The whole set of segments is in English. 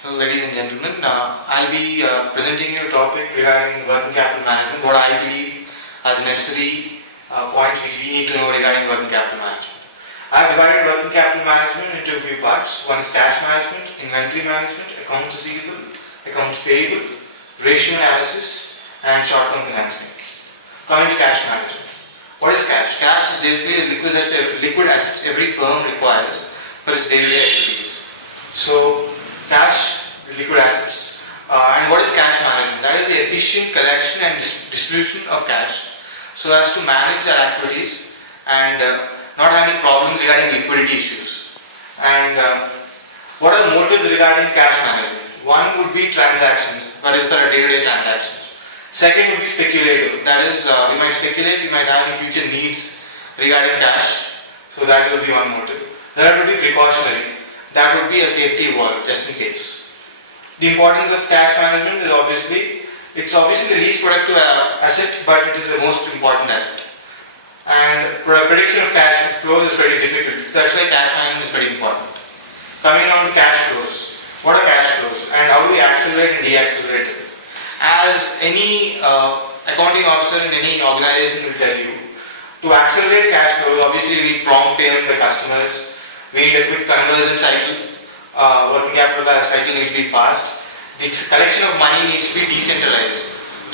Hello ladies and gentlemen, I'll be presenting you a topic regarding working capital management, what I believe are the necessary points which we need to know regarding working capital management. I have divided working capital management into a few parts. One is cash management, inventory management, accounts receivable, accounts payable, ratio analysis and short-term financing. Coming to cash management. What is cash? Cash is basically the liquid assets every firm requires for its day-to-day activities. So, cash, liquid assets. And what is cash management? That is the efficient collection and distribution of cash so as to manage our activities and not have any problems regarding liquidity issues. And what are the motives regarding cash management? One would be transactions, that is for our day-to-day transactions. Second would be speculative, that is we might speculate, we might have any future needs regarding cash, so that will be one motive. Third would be precautionary, that would be a safety valve just in case. The importance of cash management is it's obviously the least productive asset, but it is the most important asset. And prediction of cash flows is very difficult, that's why cash management is very important. Coming on to cash flows, what are cash flows and how do we accelerate and deaccelerate it? As any accounting officer in any organization will tell you, to accelerate cash flows, obviously we need prompt payment by customers, we need a quick conversion cycle, working capital cycle needs to be fast, the collection of money needs to be decentralized.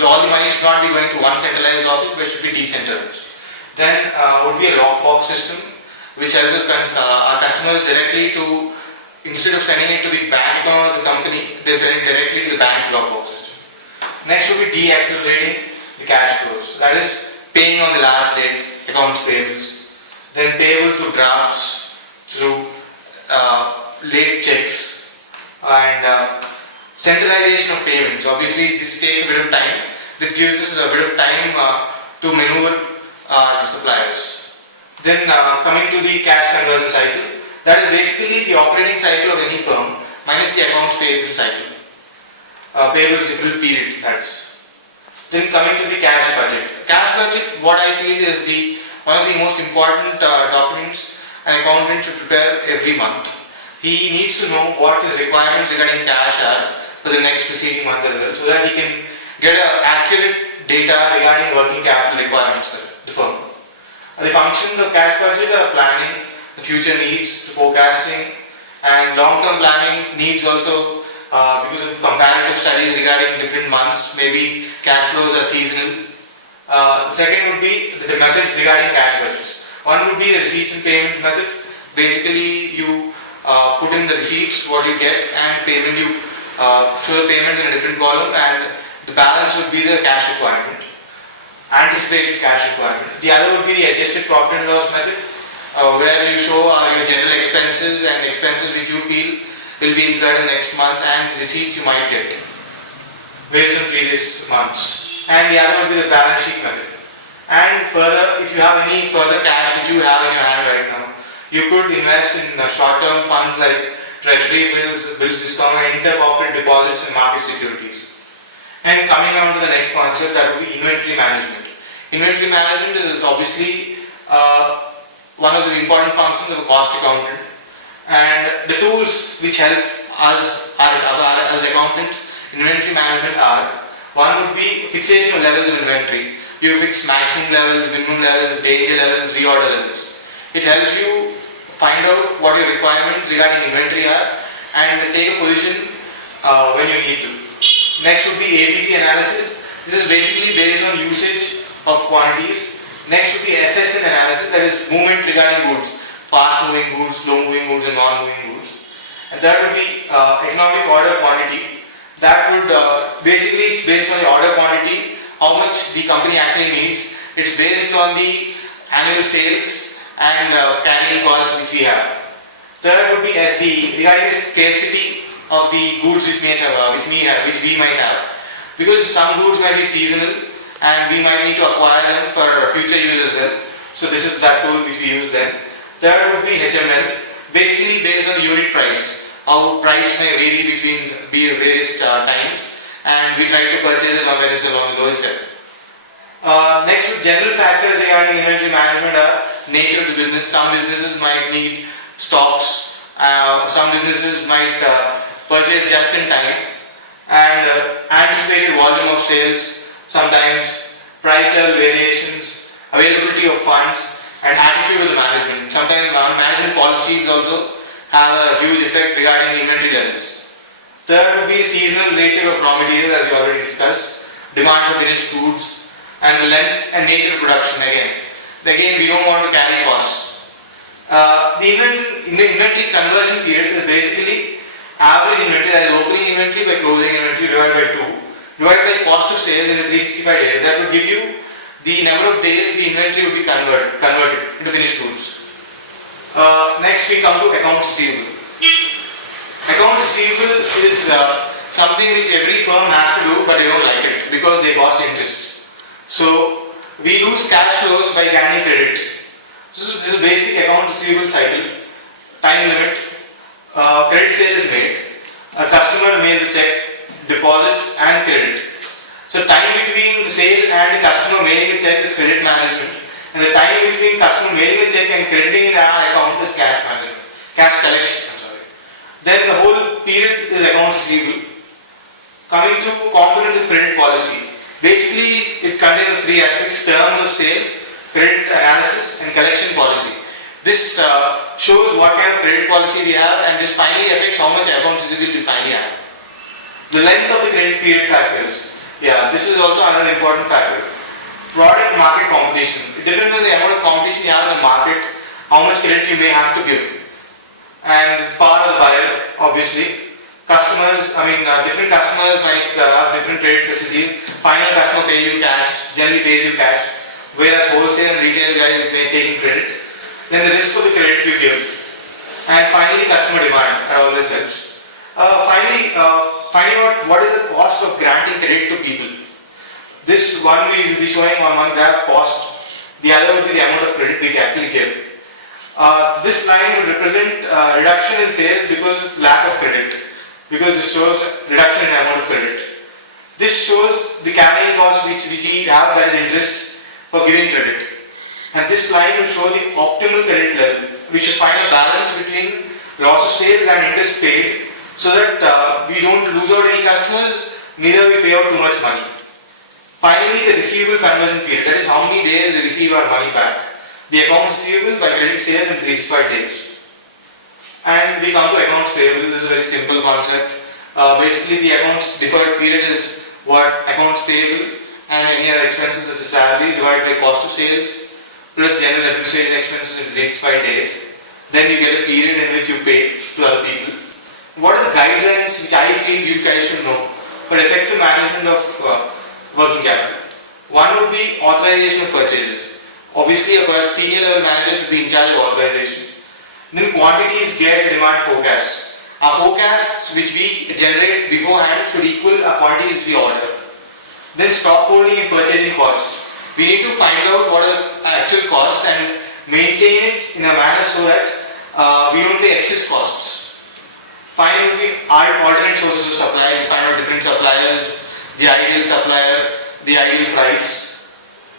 All the money should not be going to one centralized office, but should be decentralized. Then would be a lockbox system, which helps our customers directly to, instead of sending it to the bank account of the company, they send it directly to the bank's lockbox system. Next would be deaccelerating the cash flows, that is paying on the last date, accounts payables, then payable through drafts, through late checks, and centralization of payments. Obviously this takes a bit of time, this gives us a bit of time to maneuver our suppliers. Then coming to the cash conversion cycle, that is basically the operating cycle of any firm minus the accounts payable cycle. Payables different period, that's. Then coming to the cash budget. Cash budget, what I feel is one of the most important documents an accountant should prepare every month. He needs to know what his requirements regarding cash are for the next preceding month as well, so that he can get accurate data regarding working capital requirements for the firm. The functions of cash budget are planning, the future needs, the forecasting, and long-term planning needs also. Because of comparative studies regarding different months, maybe cash flows are seasonal. Second would be the methods regarding cash budgets. One would be the receipts and payments method. Basically, you put in the receipts, what you get, and payment you show the payments in a different column, and the balance would be the cash requirement, anticipated cash requirement. The other would be the adjusted profit and loss method, where you show your general expenses and expenses which you feel will be incurred in the next month and receipts you might get based on previous months. And the other would be the balance sheet method. And further, if you have any further cash which you have in your hand right now, you could invest in short-term funds like treasury bills discount, intercorporate deposits and market securities. And coming on to the next concept, that would be inventory management. Inventory management is obviously one of the important functions of a cost accountant. And the tools which help us as accountants, inventory management are, one would be fixation of levels of inventory. You fix maximum levels, minimum levels, danger levels, reorder levels. It helps you find out what your requirements regarding inventory are and take a position when you need to. Next would be ABC analysis. This is basically based on usage of quantities. Next would be FSN analysis, that is movement regarding goods. Fast moving goods, slow moving goods and non moving goods. And that would be economic order quantity. That would basically, it's based on the order quantity, how much the company actually needs. It's based on the annual sales and carrying costs which we have. Third would be SD, regarding the scarcity of the goods which we might have. Because some goods might be seasonal and we might need to acquire them for future use as well. So this is that tool which we use then. Third would be HML, basically based on unit price, how price may vary between various times, and we try to purchase it when it is along the lowest step. Next, general factors regarding inventory management are nature of the business. Some businesses might need stocks, some businesses might purchase just in time, and anticipated volume of sales, sometimes price level variations, availability of funds, and attitude of the management. Sometimes management policies also have a huge effect regarding inventory levels. Third would be seasonal nature of raw material, as we already discussed, demand for finished goods, and the length and nature of production. Again, we don't want to carry costs. The inventory conversion period is basically average inventory, that is opening inventory by closing inventory divided by 2, divided by cost of sales in the 365 days. That would give you the number of days the inventory would be converted into finished goods. Next we come to accounts receivable. Accounts receivable is something which every firm has to do, but they don't like it because they cost interest. So we lose cash flows by carrying credit. This is a basic account receivable cycle. Time limit, credit sale is made, a customer mails a check, deposit and credit. So time between the sale and the customer mailing the check is credit management, and the time between customer mailing the check and crediting in our account is cash management, cash collection. Then the whole period is accounts receivable. Coming to components of credit policy. Basically, it contains 3 aspects: terms of sale, credit analysis, and collection policy. This shows what kind of credit policy we have, and this finally affects how much accounts receivable we finally have. The length of the credit period factors. This is also another important factor. Product market competition. It depends on the amount of competition you have in the market, how much credit you may have to give. And power of the buyer, obviously. Customers, different customers might have different credit facilities. Final customer generally pays you cash, whereas wholesale and retail guys may take in credit. Then the risk of the credit you give. And finally, customer demand. That always helps. Finally, finding out what is the cost of granting credit to people. This one we will be showing on one graph, cost. The other will be the amount of credit we can actually give. This line will represent reduction in sales because of lack of credit, because this shows reduction in amount of credit. This shows the carrying cost which we have, that is interest for giving credit. And this line will show the optimal credit level. We should find a balance between loss of sales and interest paid, so that we don't lose out any customers, neither we pay out too much money. Finally, the receivable conversion period, that is how many days we receive our money back. The accounts receivable by credit sales in 365 days. And we come to accounts payable. This is a very simple concept. Basically, the accounts deferred period is what accounts payable and any other expenses such as salaries divided by cost of sales plus general administrative expenses in 365 days. Then you get a period in which you pay to other people. What are the guidelines which I feel you guys should know for effective management of working capital? One would be authorization of purchases. Obviously, of course, senior level managers should be in charge of authorization. Then quantities, get demand forecasts. Our forecasts which we generate beforehand should equal our quantities which we order. Then stock holding and purchasing costs. We need to find out what are the actual costs and maintain it in a manner so that we don't pay excess costs. Finally, we add alternate sources of supply. We find out different suppliers, the ideal supplier, the ideal price.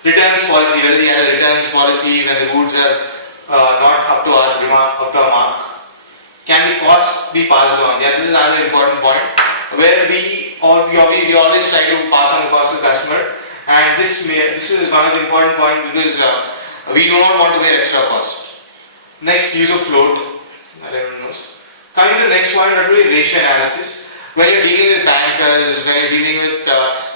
Returns policy, whether we have a returns policy when the goods are not up to our mark. Can the cost be passed on? This is another important point where we always try to pass on the cost to the customer, and this is one of the important points because we do not want to bear extra cost. Next, use of float. Everyone knows. Coming to the next one, that will be ratio analysis. When you're dealing with bankers, when you're dealing with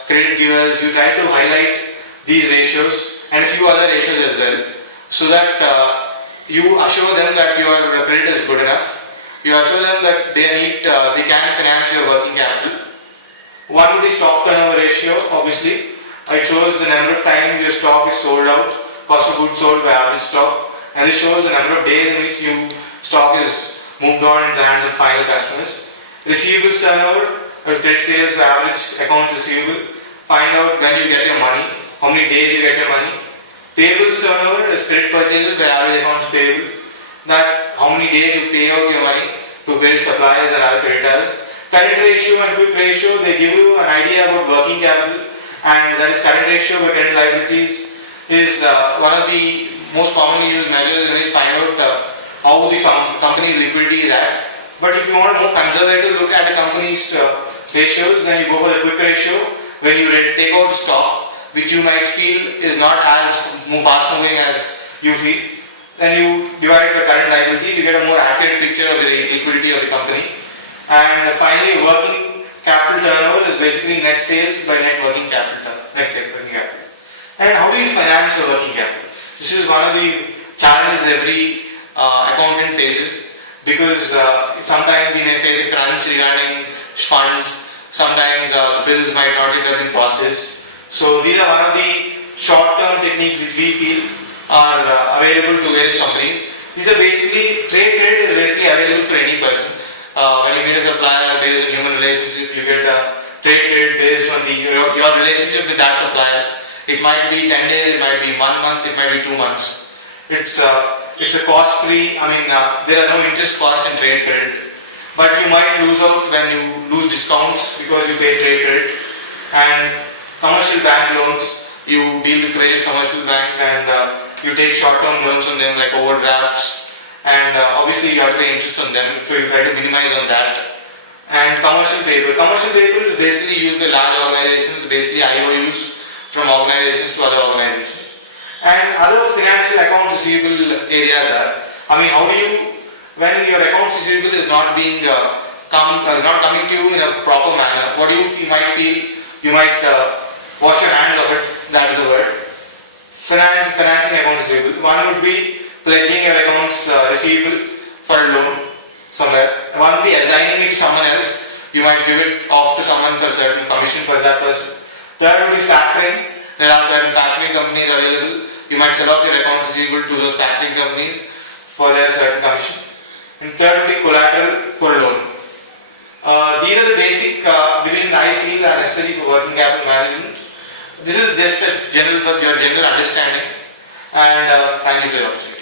credit givers, you try to highlight these ratios and a few other ratios as well, so that you assure them that your credit is good enough. You assure them that they can finance your working capital. One would be stock turnover ratio. Obviously, it shows the number of times your stock is sold out, cost of goods sold by average stock, and this shows the number of days in which your stock is moved on in the hands of final customers. Receivables turnover, or credit sales by average accounts receivable. Find out when you get your money, how many days you get your money. Payables turnover is credit purchases by average accounts payable. That how many days you pay out your money to credit suppliers and other creditors. Current ratio and quick ratio, they give you an idea about working capital, and that is current ratio by current liabilities is one of the most commonly used measures in which find out how the company's liquidity is at. But if you want a more conservative look at the company's ratios, then you go for the quick ratio. When you take out stock, which you might feel is not as fast moving as you feel, then you divide it by current liability, you get a more accurate picture of the liquidity of the company. And finally, working capital turnover is basically net sales by net working capital. And how do you finance your working capital? This is one of the challenges every accountant faces, because sometimes you may face a crunch regarding funds, sometimes bills might not have been processed. So these are one of the short-term techniques which we feel are available to various companies. These are basically, trade credit is basically available for any person. When you meet a supplier based on human relationship, you get a trade credit based on your relationship with that supplier. It might be 10 days, it might be 1 month, it might be 2 months. It's a cost-free, there are no interest costs in trade credit. But you might lose out when you lose discounts because you pay trade credit. And commercial bank loans, you deal with various commercial banks and you take short-term loans on them like overdrafts. And obviously you have to pay interest on them, so you try to minimize on that. And commercial paper. Commercial paper is basically used by large organizations, basically IOUs from organizations to other organizations. And other financial accounts receivable areas are, how do you, when your accounts receivable is not being not coming to you in a proper manner, what do you might feel? You might wash your hands of it. That is the word. Financing accounts receivable. One would be pledging your accounts receivable for a loan somewhere. One would be assigning it to someone else. You might give it off to someone for a certain commission for that person. Third would be factoring. There are certain factoring companies available. You might sell off your accounts receivable to those factoring companies for their certain commission. And third would be collateral for a loan. These are the basic divisions I feel are necessary for working capital management. This is just a your general understanding, and thank you for your opportunity.